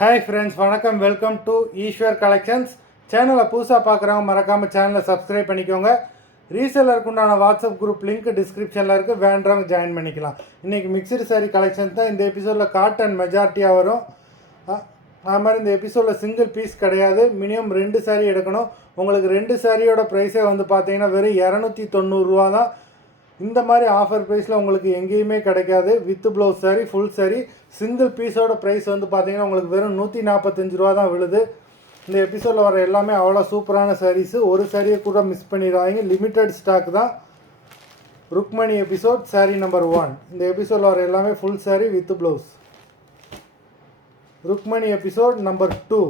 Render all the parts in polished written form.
Hi friends, வணக்கம். Welcome to Eswar collections. சேனலை புதுசாக பார்க்குறவங்க மறக்காமல் சேனலை சப்ஸ்கிரைப் பண்ணிக்கோங்க. ரீசேலருக்கு உண்டான வாட்ஸ்அப் குரூப் லிங்க் டிஸ்கிரிப்ஷனில் இருக்குது, வேண்டவங்க ஜாயின் பண்ணிக்கலாம். இன்றைக்கி மிக்சடு சாரீ கலெக்ஷன்ஸ் தான் இந்த எபிசோடில் காட்டன் மெஜாரிட்டியாக வரும். அது மாதிரி இந்த எபிசோடில் சிங்கிள் பீஸ் கிடையாது, மினிமம் 2 சாரீ எடுக்கணும். உங்களுக்கு 2 சாரியோட ப்ரைஸே வந்து பார்த்தீங்கன்னா வெறும் 290 தான். இந்த மாதிரி ஆஃபர் ப்ரைஸில் உங்களுக்கு எங்கேயுமே கிடைக்காது. With blouse sari, full sari, single பீஸோட ப்ரைஸ் வந்து பார்த்தீங்கன்னா உங்களுக்கு வெறும் 145 தான் விழுது. இந்த எபிசோடில் வர எல்லாமே அவ்வளோ சூப்பரான சாரீஸு. ஒரு சாரியை கூட மிஸ் பண்ணிடுறாங்க. லிமிட்டட் ஸ்டாக் தான். Rukmani episode sari number 1. இந்த எபிசோடில் வர எல்லாமே full sari with blouse. Rukmani episode number 2.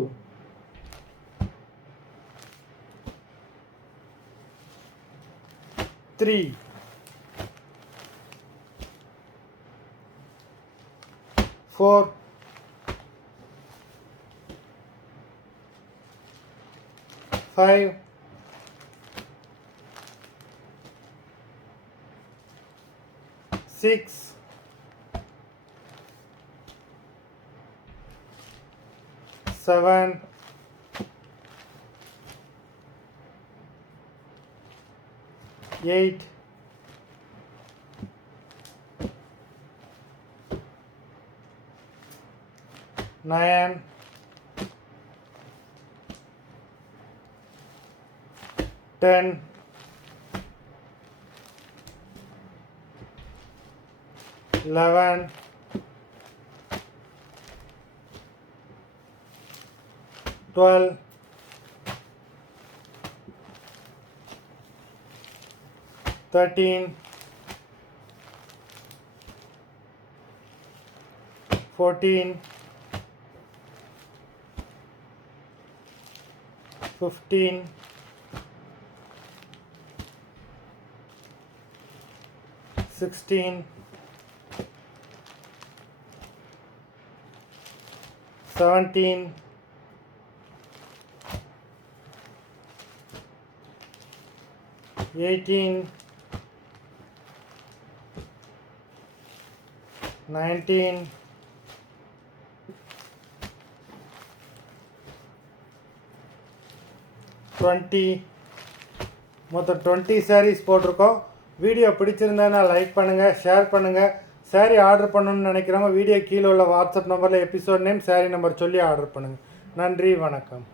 3, 4, 5, 6, 7, 8, 9, 10, 11, 12, 13, 14, 15, 16, 17, 18, 19, 20. மொத்தம் 20 சாரீஸ் போட்டிருக்கோம். வீடியோ பிடிச்சிருந்தேன்னா லைக் பண்ணுங்கள், ஷேர் பண்ணுங்கள். சாரீ ஆர்டர் பண்ணணும்னு நினைக்கிறவங்க வீடியோ கீழே உள்ள வாட்ஸ்அப் நம்பரில் எபிசோட் நேம், சாரீ நம்பர் சொல்லி ஆர்டர் பண்ணுங்கள். நன்றி, வணக்கம்.